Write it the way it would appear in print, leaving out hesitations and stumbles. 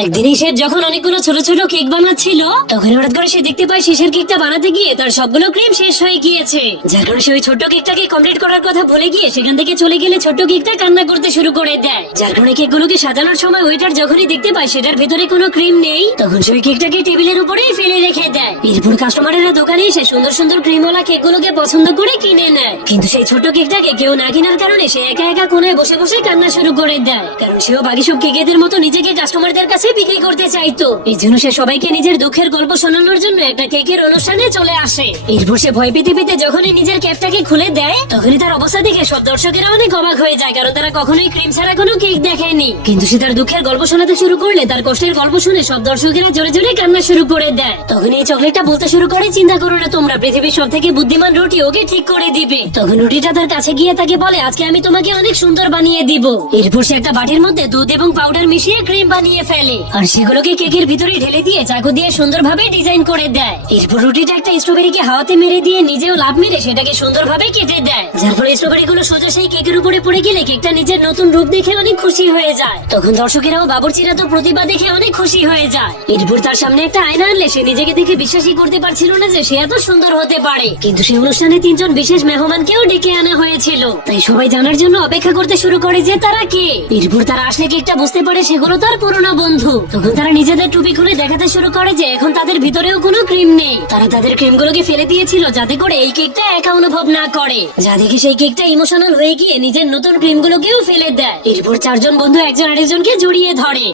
একদিনই সে যখন অনেকগুলো ছোট ছোট কেক বানাচ্ছিল, তখন হঠাৎ করে সে দেখতে পায় শেষের কেকটা বানাতে গিয়ে তার সবগুলো ক্রিম শেষ হয়ে গিয়েছে। যার কারণে সে ওই ছোট্ট কেকটাকে কমপ্লিট করার কথা ভুলে গিয়ে সেখান থেকে চলে গেলে ছোট্ট কেকটা কান্না করতে শুরু করে দেয়। যার কারণে কেকগুলোকে সাজানোর সময় ওয়েটার যখনই দেখতে পায় সেটার ভেতরে কোনো ক্রিম নেই, তখন সে ওই কেকটাকে টেবিলের উপরেই ফেলে রেখে দেয়। এরপর কাস্টমারেরা দোকানে এসে সুন্দর সুন্দর ক্রিমওয়ালা কেকগুলোকে পছন্দ করে কিনে নেয়, কিন্তু সেই ছোট কেকটাকে কেউ না কেনার কারণে সে একা একা কোণায় বসে বসে কান্না শুরু করে দেয়। কারণ সেও বাকি সব কেকেদের মতো নিজেকে কাস্টমারদের কাছে বিক্রি করতে চাইতো। এই জন্য সে সবাইকে নিজের দুঃখের গল্প শোনানোর জন্য একটা কেকের অনুষ্ঠানে চলে আসে। এরপর সে ভয় পেতে পেতে যখনই নিজের ক্যাপটাকে খুলে দেয়, তখনই তার অবস্থা দেখে সব দর্শকেরা অনেক অবাক হয়ে যায়, কারণ তারা কখনোই ক্রিম ছাড়া কোনো কেক দেখেনি। কিন্তু সে তার দুঃখের গল্প শোনাতে শুরু করলে তার কষ্টের গল্প শুনে সব দর্শকেরা জোরে জোরে কান্না শুরু করে দেয়। তখন এই চকলেটটা বলতে শুরু করে, চিন্তা করো না তোমরা, পৃথিবীর সব থেকে বুদ্ধিমান রুটি ওকে ঠিক করে দিবে। তখন রুটিটা তার কাছে গিয়ে তাকে বলে, আজকে আমি তোমাকে অনেক সুন্দর বানিয়ে দিব। এরপর সে একটা বাটির মধ্যে দুধ এবং পাউডার মিশিয়ে ক্রিম বানিয়ে ফেলে, আর সেগুলোকে কেকের ভিতরে ঢেলে দিয়ে চাকু দিয়ে সুন্দরভাবে ডিজাইন করে দেয়। এরপর রুটিটা একটা স্ট্রবেরিকে হাওয়াতে মেরে দিয়ে নিজেও লাভ মেরে সেটাকে সুন্দরভাবে কেটে দেয়, যার ফলে স্ট্রবেরি গুলো সোজা সেই কেকের উপরে পড়ে গেলে কেকটা নিজের নতুন রূপ দেখে অনেক খুশি হয়ে যায়। তখন দর্শকেরাও বাবুর্চিরা তো প্রতিভা দেখে অনেক খুশি হয়ে যায়। এরপর তার সামনে একটা আয়না আনলে সে নিজেকে দেখে বিশ্বাসই করতে পারছিল না যে সে এত সুন্দর হতে পারে। কিন্তু সেই অনুষ্ঠানে 3 জন বিশেষ মেহমানকেও ডেকে আনা হয়েছিল, তাই সবাই জানার জন্য অপেক্ষা করতে শুরু করে যে তারা কে। এরপর তারা আসলে কেকটা বুঝতে পারে সেগুলো তার পুরনো বন্ধু। তখন তারা নিজেদের টুপি খুলে দেখাতে শুরু করে যে এখন তাদের ভিতরেও কোনো ক্রিম নেই। তারা তাদের ক্রিমগুলোকে ফেলে দিয়েছিল যাতে করে এই কেকটা একা অনুভব না করে, যা দেখে সেই কেকটা ইমোশনাল হয়ে গিয়ে নিজের নতুন ক্রিমগুলোকেও ফেলে দেয়। এরপর 4 জন বন্ধু একজন আরেকজনকে জড়িয়ে ধরে।